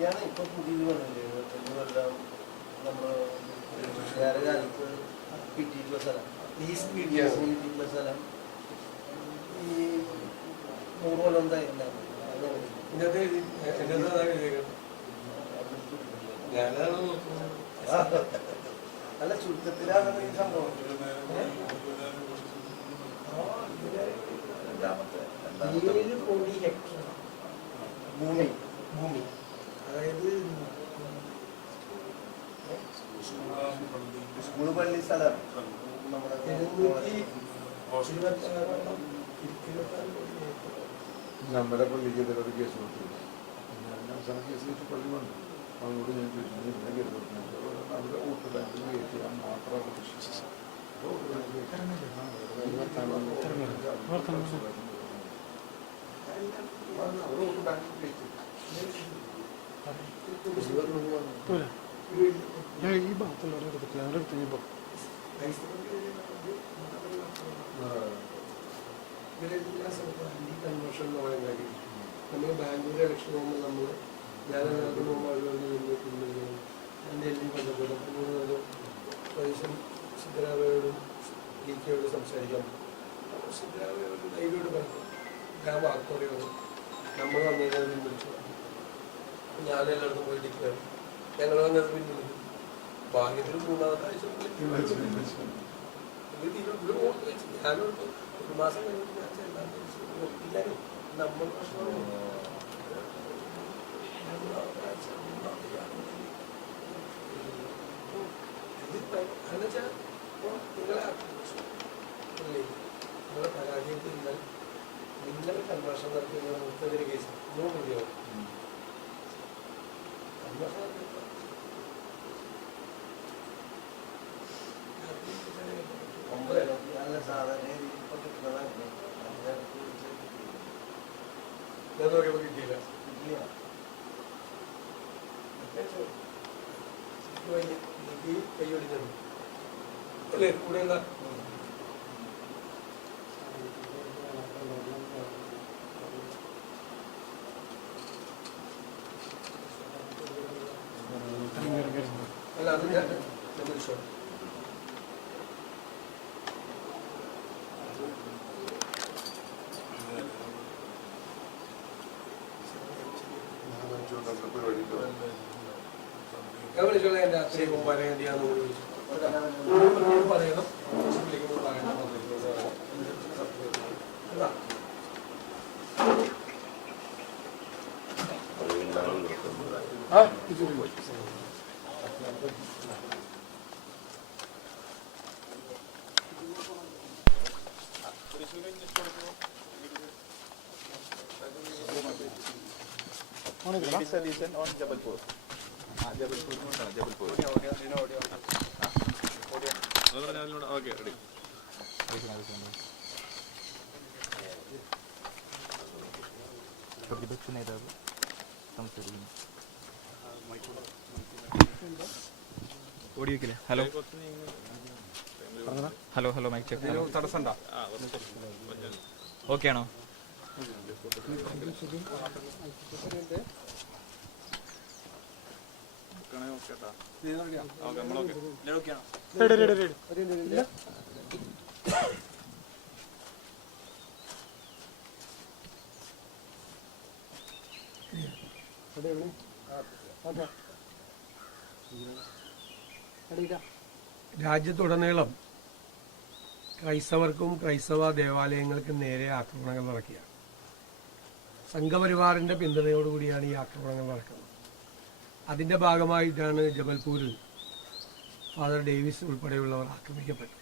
ഇതാണ് ഇപ്പൊ പുതിയത് വന്നില്ലേ ഇരുപത്തഞ്ച് കൊല്ലം നമ്മൾ ബ്രിട്ടീഷുകാരുടെ കാലത്ത് കിട്ടിയിട്ടുള്ള സ്ഥലം. കിട്ടിയിട്ടുള്ള ഈ നൂറ് കൊല്ലം. അല്ല ചുരുക്കത്തിലാണ് ഈ സംഭവം. ഏഴ് കോടി ഹെക്ടർ. ഭൂമി. ഭൂമി. അതായത് സ്കൂൾ പള്ളി സ്ഥലം. നമ്മുടെ. നമ്മുടെ പള്ളിക്കെതിരെ ഒരു കേസ് കൊടുത്തു. ഞാൻ അവസാനം കേസ് വെച്ച് പള്ളി വന്നു. അവരോട് ഞാൻ ചോദിച്ചു "നീ എന്തിനാ കേസ് കൊടുക്കുന്നത്?" അവർ പറഞ്ഞു, "അവിടെ വോട്ട് ബാങ്കിൽ വെയിറ്റ് ചെയ്യാൻ മാത്രമാണ് അവർ വോട്ട് ബാങ്കിൽ വെയിറ്റ് ചെയ്യും. ഞാൻ ഈ ഭാഗത്തുള്ളവരെ എടുത്തിട്ട് അവരുടെ അടുത്ത് കഴിഞ്ഞപ്പോൾ ആ, ഇവരെല്ലാ സ്ഥലത്തും ആന്റി കൺവെൻഷൻ എന്ന് പറയുന്ന കാര്യം നമ്മൾ ബാംഗ്ലൂർ ഇലക്ഷൻ പോകുമ്പോൾ നമ്മൾ ഞാൻ അതിനകത്ത് പോകുമ്പോൾ അവർ വന്ന് നിന്ന് പിന്നെ എന്റെ എല്ലാം ബന്ധപ്പെട്ടു കൂടുതൽ പ്രദേശം സിദ്ധരാമയോടും പോകും. അപ്പോൾ സിദ്ധരാമയോട് ധൈര്യയോട് പറഞ്ഞു ഞാൻ വാക്കോടെയാണ് നമ്മൾ വന്നതിനെ പിൻവലിച്ചു അപ്പോൾ ഞാൻ എല്ലായിടത്തും പോയി ഡിക്ലെയർ ഞങ്ങൾ വന്നത് പിൻവലിച്ചു ഭാഗ്യത്തിൽ മൂന്നാമത്തെ ആഴ്ച വെച്ച് വെച്ച്. ഇത് തീരെ ഇവിടെ ഓർത്ത് വെച്ച് ഞാനോട് ഒരു മാസം കഴിഞ്ഞിട്ട് ഞാൻ ചെല്ലാൻ വിചാരിച്ചു. എല്ലാവരും നമ്മൾ പ്രശ്നമാണ് എന്നുവെച്ചാൽ ഞാൻ നോക്കിയപ്പോൾ കിട്ടിയില്ല എനിക്ക് കൈയൊടിഞ്ഞത് അല്ലേ കൂടെയുള്ള അല്ല അത് ഞാൻ ഞാൻ ഞാൻ വിളിച്ചോളാം എന്റെ അച്ഛനെ കുമാരൻ എന്തിയാന്ന് കൂടി വിളിച്ചു പ്രത്യേകം പറയണം വിളിക്കുമ്പോൾ പറയണം അതാ ആ ഇത് പോയി Lady solution on Jabalpur. പ്രതിപക്ഷ നേതാവ് സംസാരിക്കുന്നു hello. Hello hello mic check. തടസ്സണ്ട okay ആണോ രാജ്യത്തുടനീളം ക്രൈസ്തവർക്കും ക്രൈസ്തവ ദേവാലയങ്ങൾക്കും നേരെ ആക്രമണങ്ങൾ നടക്കുകയാണ്. സംഘപരിവാറിന്റെ പിന്തുണയോടുകൂടിയാണ് ഈ ആക്രമണങ്ങൾ നടക്കുന്നത്. അതിന്റെ ഭാഗമായിട്ടാണ് ജബൽപൂരിൽ ഫാദർ ഡേവിസ് ഉൾപ്പെടെയുള്ളവർ ആക്രമിക്കപ്പെട്ടത്.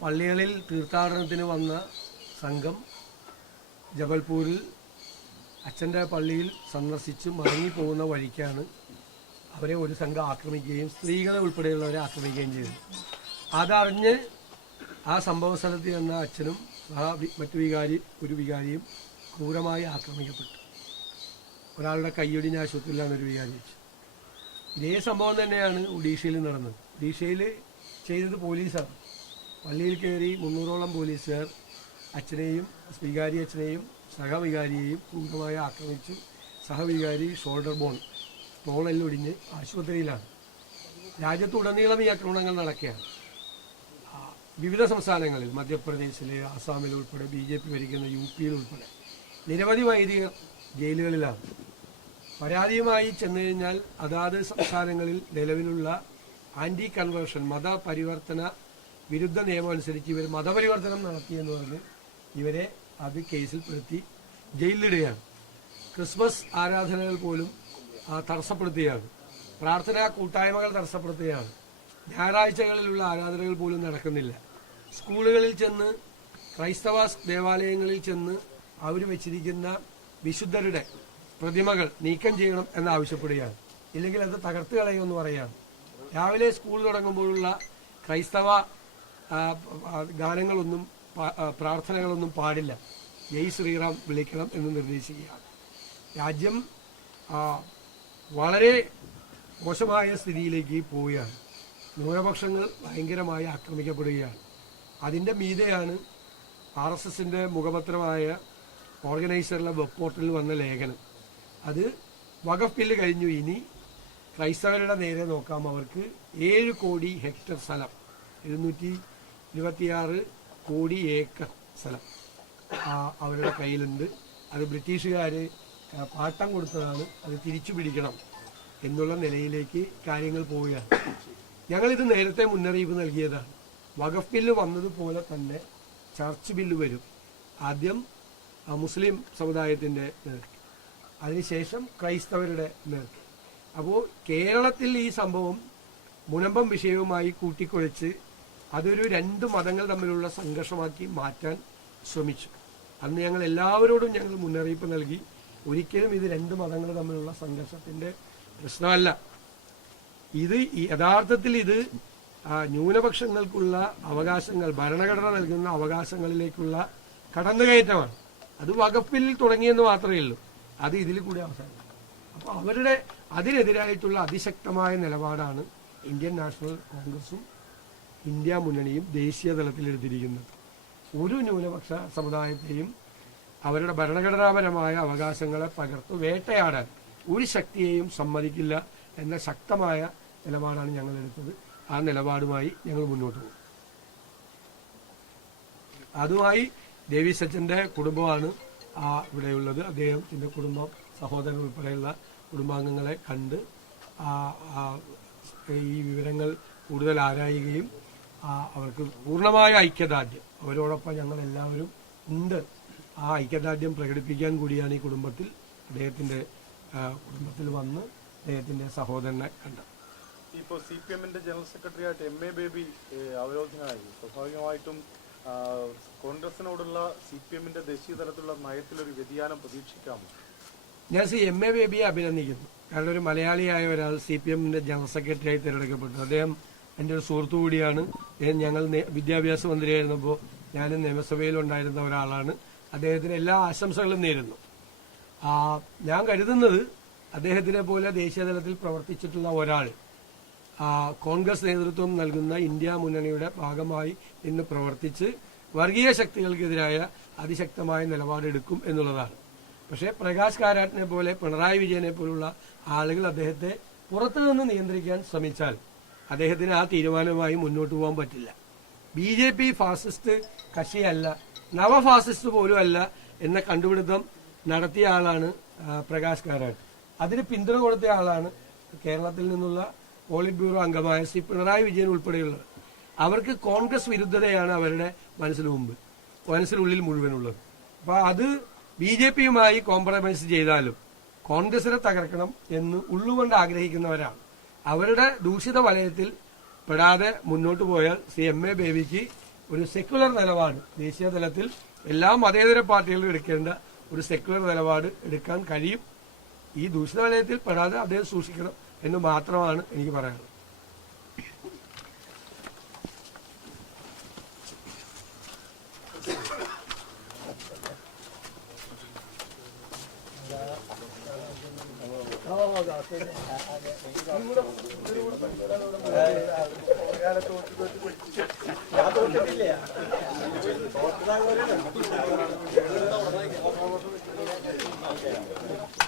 പള്ളികളിൽ തീർത്ഥാടനത്തിന് വന്ന സംഘം ജബൽപൂരിൽ അച്ഛന്റെ പള്ളിയിൽ സന്ദർശിച്ച് മടങ്ങിപ്പോകുന്ന വഴിക്കാണ് അവരെ ഒരു സംഘം ആക്രമിക്കുകയും സ്ത്രീകളെ ഉൾപ്പെടെയുള്ളവരെ ആക്രമിക്കുകയും ചെയ്തു അതറിഞ്ഞ് ആ സംഭവ സ്ഥലത്ത് ചെന്ന അച്ഛനും ആ മറ്റു വികാരി ഒരു വികാരിയും ക്രൂരമായി ആക്രമിക്കപ്പെട്ടു. ഒരാളുടെ കൈയൊടിഞ്ഞ ആശുപത്രിയിലാണ് ഒരു വികാരി വെച്ച്. ഇതേ സംഭവം തന്നെയാണ് ഒഡീഷയിൽ നടന്നത്. ഒഡീഷയിൽ ചെയ്തത് പോലീസാണ്. പള്ളിയിൽ കയറി മുന്നൂറോളം പോലീസുകാർ അച്ഛനെയും വികാരി അച്ഛനെയും സഹവികാരിയെയും ക്രൂരമായി ആക്രമിച്ചു സഹവികാരി ഷോൾഡർ ബോൺ തോളെല്ലാം ഒടിഞ്ഞ് ആശുപത്രിയിലാണ്. രാജ്യത്തുടനീളം ഈ ആക്രമണങ്ങൾ നടക്കുകയാണ്. വിവിധ സംസ്ഥാനങ്ങളിൽ മധ്യപ്രദേശിൽ ആസാമിൽ ഉൾപ്പെടെ ബി ജെ പി ഭരിക്കുന്ന യു പിയിൽ ഉൾപ്പെടെ നിരവധി വൈദികർ ജയിലുകളിലാണ്. പരാതിയുമായി ചെന്നു കഴിഞ്ഞാൽ അതാത് സംസ്ഥാനങ്ങളിൽ നിലവിലുള്ള ആന്റി കൺവേർഷൻ മതപരിവർത്തന വിരുദ്ധ നിയമം അനുസരിച്ച് ഇവർ മതപരിവർത്തനം നടത്തിയെന്ന് പറഞ്ഞ് ഇവരെ അത് കേസിൽപ്പെടുത്തി ജയിലിലിടുകയാണ്. ക്രിസ്മസ് ആരാധനകൾ പോലും തടസ്സപ്പെടുത്തുകയാണ്. പ്രാർത്ഥനാ കൂട്ടായ്മകൾ തടസ്സപ്പെടുത്തുകയാണ്. ഞായറാഴ്ചകളിലുള്ള ആരാധനകൾ പോലും നടക്കുന്നില്ല. സ്കൂളുകളിൽ ചെന്ന് ക്രൈസ്തവ ദേവാലയങ്ങളിൽ ചെന്ന് അവർ വെച്ചിരിക്കുന്ന വിശുദ്ധരുടെ പ്രതിമകൾ നീക്കം ചെയ്യണം എന്നാവശ്യപ്പെടുകയാണ്. ഇല്ലെങ്കിൽ അത് തകർത്ത് കളയുമെന്ന് പറയുകയാണ്. രാവിലെ സ്കൂൾ തുടങ്ങുമ്പോഴുള്ള ക്രൈസ്തവ ഗാനങ്ങളൊന്നും പ്രാർത്ഥനകളൊന്നും പാടില്ല. ജയ് ശ്രീറാം വിളിക്കണം എന്ന് നിർദ്ദേശിക്കുകയാണ്. രാജ്യം വളരെ മോശമായ സ്ഥിതിയിലേക്ക് പോവുകയാണ്. ന്യൂനപക്ഷങ്ങൾ ഭയങ്കരമായി ആക്രമിക്കപ്പെടുകയാണ്. അതിന്റെ മീതെയാണ് ആർ എസ് എസിന്റെ മുഖപത്രമായ ഓർഗനൈസറിലെ വെബ് പോർട്ടലിൽ വന്ന ലേഖനം. അത് വഖഫ് കഴിഞ്ഞു. ഇനി ക്രൈസ്തവരുടെ നേരെ നോക്കാം അവർക്ക്. ഏഴ് കോടി ഹെക്ടർ സ്ഥലം. എഴുന്നൂറ്റി ഇരുപത്തിയാറ് കോടി ഏക്കർ സ്ഥലം അവരുടെ കയ്യിലുണ്ട്. അത് ബ്രിട്ടീഷുകാർ പാട്ടം കൊടുത്തതാണ്. അത് തിരിച്ചു പിടിക്കണം എന്നുള്ള നിലയിലേക്ക് കാര്യങ്ങൾ പോവുകയാണ്. ഞങ്ങളിത് നേരത്തെ മുന്നറിയിപ്പ് നൽകിയതാണ്. വഖഫ് ബില്ല് വന്നതുപോലെ തന്നെ ചർച്ച് ബില്ല് വരും. ആദ്യം മുസ്ലിം സമുദായത്തിന്റെ അതിനുശേഷം ക്രൈസ്തവരുടെ നേർക്ക്. അപ്പോൾ കേരളത്തിൽ ഈ സംഭവം മുനമ്പം വിഷയവുമായി കൂട്ടിക്കൊഴിച്ച് അതൊരു രണ്ട് മതങ്ങൾ തമ്മിലുള്ള സംഘർഷമാക്കി മാറ്റാൻ ശ്രമിച്ചു. അന്ന് ഞങ്ങൾ എല്ലാവരോടും ഞങ്ങൾ മുന്നറിയിപ്പ് നൽകി ഒരിക്കലും ഇത് രണ്ട് മതങ്ങൾ തമ്മിലുള്ള സംഘർഷത്തിന്റെ പ്രശ്നമല്ല. ഇത് യഥാർത്ഥത്തിൽ ഇത് ന്യൂനപക്ഷങ്ങൾക്കുള്ള അവകാശങ്ങൾ ഭരണഘടന നൽകുന്ന അവകാശങ്ങളിലേക്കുള്ള കടന്നുകയറ്റമാണ്. അത് വകുപ്പിൽ തുടങ്ങിയെന്ന് മാത്രമേ ഉള്ളൂ. അത് ഇതിൽ കൂടി അവസാനിക്കും. അപ്പോൾ അവരുടെ അതിനെതിരായിട്ടുള്ള അതിശക്തമായ നിലപാടാണ് ഇന്ത്യൻ നാഷണൽ കോൺഗ്രസും ഇന്ത്യ മുന്നണിയും ദേശീയ തലത്തിൽ എടുത്തിരിക്കുന്നത്. ഒരു ന്യൂനപക്ഷ സമുദായത്തെയും അവരുടെ ഭരണഘടനാപരമായ അവകാശങ്ങളെ പകർത്തു വേട്ടയാടാൻ ഒരു ശക്തിയെയും സമ്മതിക്കില്ല എന്ന ശക്തമായ നിലപാടാണ് ഞങ്ങൾ എടുത്തത്. ആ നിലപാടുമായി ഞങ്ങൾ മുന്നോട്ട് പോകും. അതുമായി ദേവി സച്ചന്റെ കുടുംബമാണ് ആ ഇവിടെയുള്ളത് അദ്ദേഹത്തിന്റെ കുടുംബം സഹോദരൻ ഉൾപ്പെടെയുള്ള കുടുംബാംഗങ്ങളെ കണ്ട് ഈ വിവരങ്ങൾ കൂടുതൽ ആരായുകയും അവർക്ക് പൂർണമായ ഐക്യദാർഢ്യം. അവരോടൊപ്പം ഞങ്ങൾ എല്ലാവരും ഉണ്ട്. ആ ഐക്യദാർഢ്യം പ്രകടിപ്പിക്കാൻ കൂടിയാണ് ഈ കുടുംബത്തിൽ അദ്ദേഹത്തിന്റെ കുടുംബത്തിൽ വന്ന് അദ്ദേഹത്തിന്റെ സഹോദരനെ കണ്ടത് ഇപ്പോൾ സി പി എമ്മിന്റെ ജനറൽ സെക്രട്ടറി ആയിട്ട് എം എ ബേബി അവരോധനായി സ്വാഭാവികമായിട്ടും കോൺഗ്രസിനോടുള്ള സി പി എമ്മിന്റെ ദേശീയ തലത്തിലുള്ള നയത്തിലൊരു വ്യതിയാനം പ്രതീക്ഷിക്കാമോ? ഞാൻ സി എം എ ബേബിയെ അഭിനന്ദിക്കുന്നു. കാരണം ഒരു മലയാളിയായ ഒരാൾ സി പി എമ്മിന്റെ ജനറൽ സെക്രട്ടറിയായി തിരഞ്ഞെടുക്കപ്പെട്ടു. അദ്ദേഹം എന്റെ ഒരു സുഹൃത്തു കൂടിയാണ്. ഞങ്ങൾ വിദ്യാഭ്യാസ മന്ത്രിയായിരുന്നപ്പോൾ ഞാൻ നിയമസഭയിൽ ഉണ്ടായിരുന്ന ഒരാളാണ്. അദ്ദേഹത്തിന് എല്ലാ ആശംസകളും നേരുന്നു. ഞാൻ കരുതുന്നത് അദ്ദേഹത്തിനെ പോലെ ദേശീയതലത്തിൽ പ്രവർത്തിച്ചിട്ടുള്ള ഒരാൾ കോൺഗ്രസ് നേതൃത്വം നൽകുന്ന ഇന്ത്യ മുന്നണിയുടെ ഭാഗമായി ഇന്ന് പ്രവർത്തിച്ച് വർഗീയ ശക്തികൾക്കെതിരായ അതിശക്തമായ നിലപാടെടുക്കും എന്നുള്ളതാണ്. പക്ഷേ പ്രകാശ് കാരാട്ടിനെ പോലെ പിണറായി വിജയനെ പോലുള്ള ആളുകൾ അദ്ദേഹത്തെ പുറത്തുനിന്ന് നിയന്ത്രിക്കാൻ ശ്രമിച്ചാൽ അദ്ദേഹത്തിന് ആ തീരുമാനവുമായി മുന്നോട്ട് പോകാൻ പറ്റില്ല. ബി ജെ പി ഫാസിസ്റ്റ് കക്ഷിയല്ല നവഫാസിസ്റ്റ് പോലും അല്ല എന്ന കണ്ടുപിടുത്തം നടത്തിയ ആളാണ് പ്രകാശ് കാരാട്ട്. അതിന് പിന്തുണ കൊടുത്ത ആളാണ് കേരളത്തിൽ നിന്നുള്ള പോളിറ്റ് ബ്യൂറോ അംഗമായ ശ്രീ പിണറായി വിജയൻ ഉൾപ്പെടെയുള്ളത് അവർക്ക് കോൺഗ്രസ് വിരുദ്ധതയാണ് അവരുടെ മനസ്സിന് മുമ്പ് മനസ്സിനുള്ളിൽ മുഴുവനുള്ളത്. അപ്പൊ അത് ബി ജെ പിയുമായി കോംപ്രമൈസ് ചെയ്താലും കോൺഗ്രസിനെ തകർക്കണം എന്ന് ഉള്ളുകൊണ്ട് ആഗ്രഹിക്കുന്നവരാണ്. അവരുടെ ദൂഷിത വലയത്തിൽ പെടാതെ മുന്നോട്ട് പോയാൽ സി എം എ ബേബിക്ക് ഒരു സെക്യുലർ നിലപാട് ദേശീയ തലത്തിൽ എല്ലാ മതേതര പാർട്ടികളും എടുക്കേണ്ട ഒരു സെക്യുലർ നിലപാട് എടുക്കാൻ കഴിയും. ഈ ദൂഷിത വലയത്തിൽ പെടാതെ അദ്ദേഹം സൂക്ഷിക്കണം. എന്ന് മാത്രമാണ് എനിക്ക് പറയാനുള്ളത്. ഞാൻ തോറ്റിട്ടില്ല.